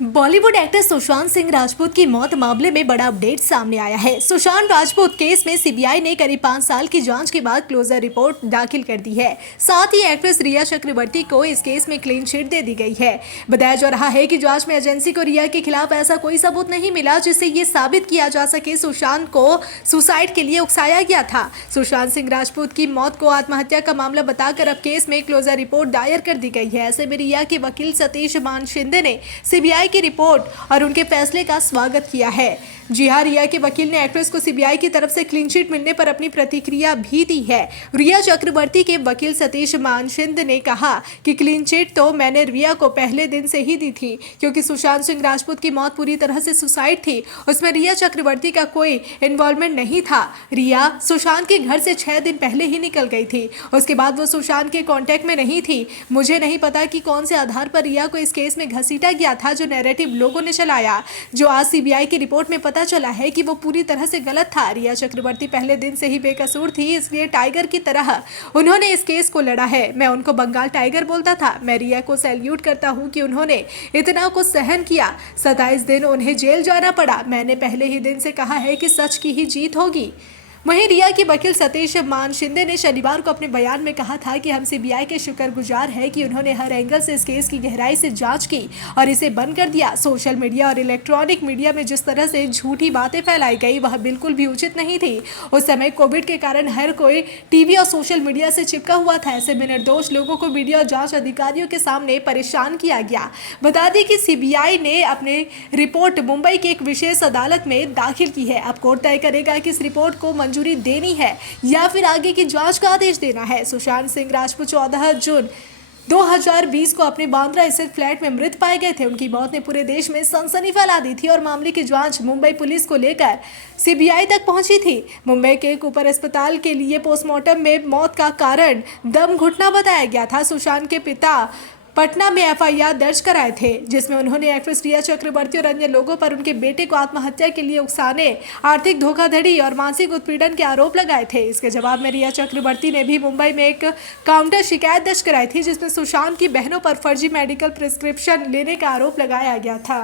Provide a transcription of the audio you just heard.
Bollywood actor Sushant Singh Rajput की मौत मामले में बड़ा अपडेट सामने आया है। सुशांत राजपूत केस में सीबीआई ने करीब 5 साल की जांच के बाद क्लोजर रिपोर्ट दाखिल कर दी है। साथ ही एक्ट्रेस रिया चक्रवर्ती को इस केस में क्लीन चिट दे दी गई है। बताया जा रहा है कि जांच में एजेंसी को रिया के खिलाफ ऐसा कोई सबूत नहीं मिला जिससे ये साबित किया जा सके सुशांत को सुसाइड के लिए उकसाया गया था। सुशांत सिंह राजपूत की मौत को आत्महत्या का मामला बताकर अब केस में क्लोजर रिपोर्ट दायर कर दी गई है। ऐसे में रिया के वकील सतीश मान शिंदे ने सीबीआई की रिपोर्ट और उनके फैसले का स्वागत किया है। जी हां, रिया के वकील ने एक्ट्रेस को सीबीआई की तरफ से क्लीन चिट मिलने पर अपनी प्रतिक्रिया भी दी है। रिया चक्रवर्ती के वकील सतीश मानशिंद ने कहा कि क्लीन चिट तो मैंने रिया को पहले दिन से ही दी थी, क्योंकि सुशांत सिंह राजपूत की मौत पूरी तरह से सुसाइड थी। उसमें रिया चक्रवर्ती का कोई इन्वॉल्वमेंट नहीं था। रिया सुशांत के घर से 6 दिन पहले ही निकल गई थी। उसके बाद वो सुशांत के कांटेक्ट में नहीं थी। मुझे नहीं पता कि कौन से आधार पर रिया को इस केस में घसीटा गया था, जो नैरेटिव लोगों ने चलाया, जो आज सीबीआई की रिपोर्ट में पता चला है कि वो पूरी तरह से गलत था। रिया चक्रवर्ती पहले दिन से ही बेकसूर थी, इसलिए टाइगर की तरह उन्होंने इस केस को लड़ा है। मैं उनको बंगाल टाइगर बोलता था। मैं रिया को सैल्यूट करता हूं कि उन्होंने इतना कुछ सहन किया। 27 दिन उन्हें जेल जाना पड़ा। मैंने पहले ही दिन से कहा है कि सच की ही जीत होगी। वहीं रिया के वकील सतीश मान शिंदे ने शनिवार को अपने बयान में कहा था कि हम सीबीआई के शुक्रगुजार हैं कि उन्होंने हर एंगल से इस केस की गहराई से जांच की और इसे बंद कर दिया। सोशल मीडिया और इलेक्ट्रॉनिक मीडिया में जिस तरह से झूठी बातें फैलाई गई वह बिल्कुल भी उचित नहीं थी। उस समय कोविड के कारण हर कोई टीवी और सोशल मीडिया से चिपका हुआ था। ऐसे में निर्दोष लोगों को मीडिया और जांच अधिकारियों के सामने परेशान किया गया। बता दें कि सीबीआई ने अपनी रिपोर्ट मुंबई की एक विशेष अदालत में दाखिल की है। अब कोर्ट तय करेगा कि इस रिपोर्ट को मंजूरी देनी है या फिर आगे की जांच का आदेश देना है। सुशांत सिंह राजपूत 14 जून 2020 को अपने बांद्रा स्थित फ्लैट में मृत पाए गए थे। उनकी मौत ने पूरे देश में सनसनी फैला दी थी और मामले की जांच मुंबई पुलिस को लेकर सीबीआई तक पहुंची थी। मुंबई के कूपर अस्पताल के लिए पोस्टमार्टम में मौत का कारण दम घुटना बताया गया था। सुशांत के पिता पटना में एफआईआर दर्ज कराए थे, जिसमें उन्होंने एक्ट्रेस रिया चक्रवर्ती और अन्य लोगों पर उनके बेटे को आत्महत्या के लिए उकसाने, आर्थिक धोखाधड़ी और मानसिक उत्पीड़न के आरोप लगाए थे। इसके जवाब में रिया चक्रवर्ती ने भी मुंबई में एक काउंटर शिकायत दर्ज कराई थी, जिसमें सुशांत की बहनों पर फर्जी मेडिकल प्रिस्क्रिप्शन लेने का आरोप लगाया गया था।